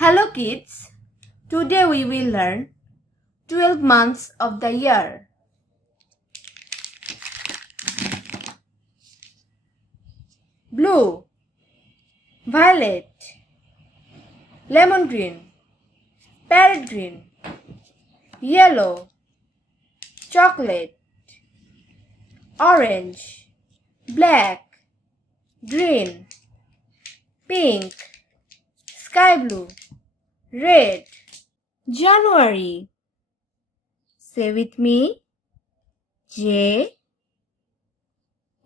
Hello kids, today we will learn 12 months of the year. Blue, violet, lemon green, parrot green, yellow, chocolate, orange, black, green, pink, sky blue, red. January. Say with me. J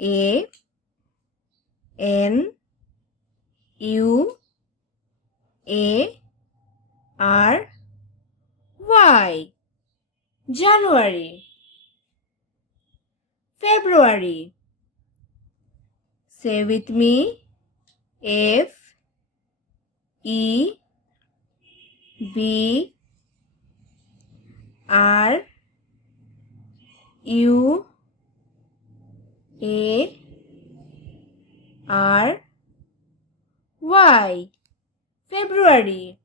A N U A R Y. January. February. Say with me. F E B R U A R Y. February.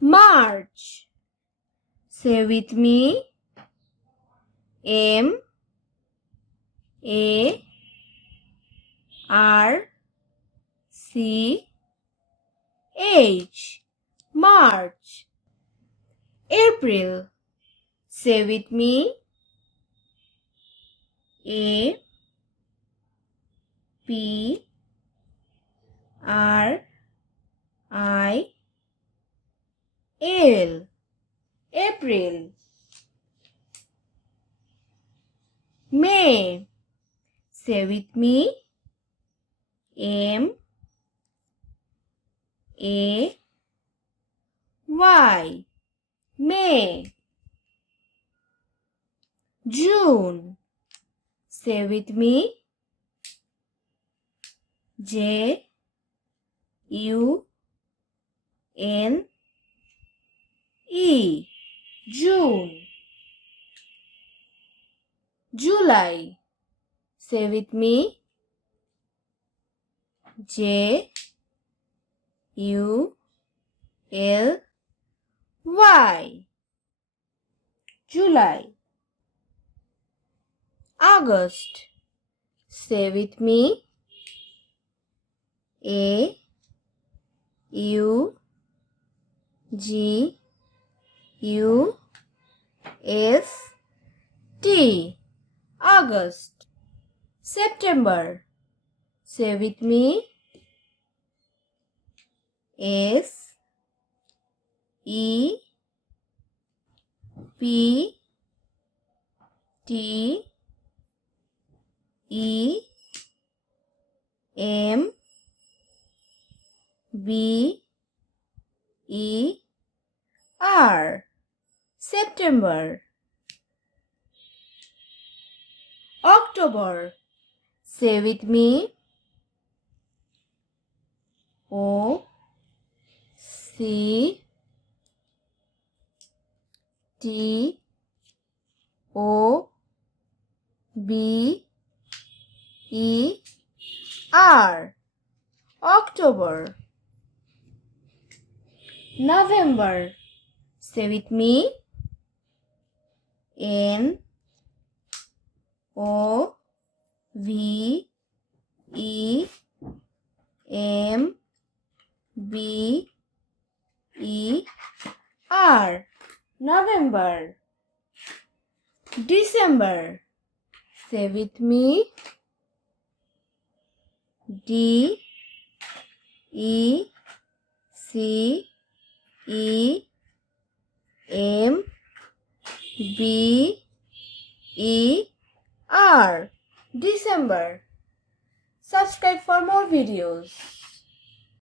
March. Say with me. M A R C H. March. April. Say with me. A P R I L. April. May. Say with me. M A Y. May. June. Say with me. J U N E. June. July. Say with me. J U L Y. July. August. Say with me. A U G U S T. August. September. Say with me. S E P T E M B E R. September. October. Say with me. O C T O B E R. October. November. Say with me. N O V E M B E R. November. December. Say with me. D E C E M B E R. December. Subscribe for more videos.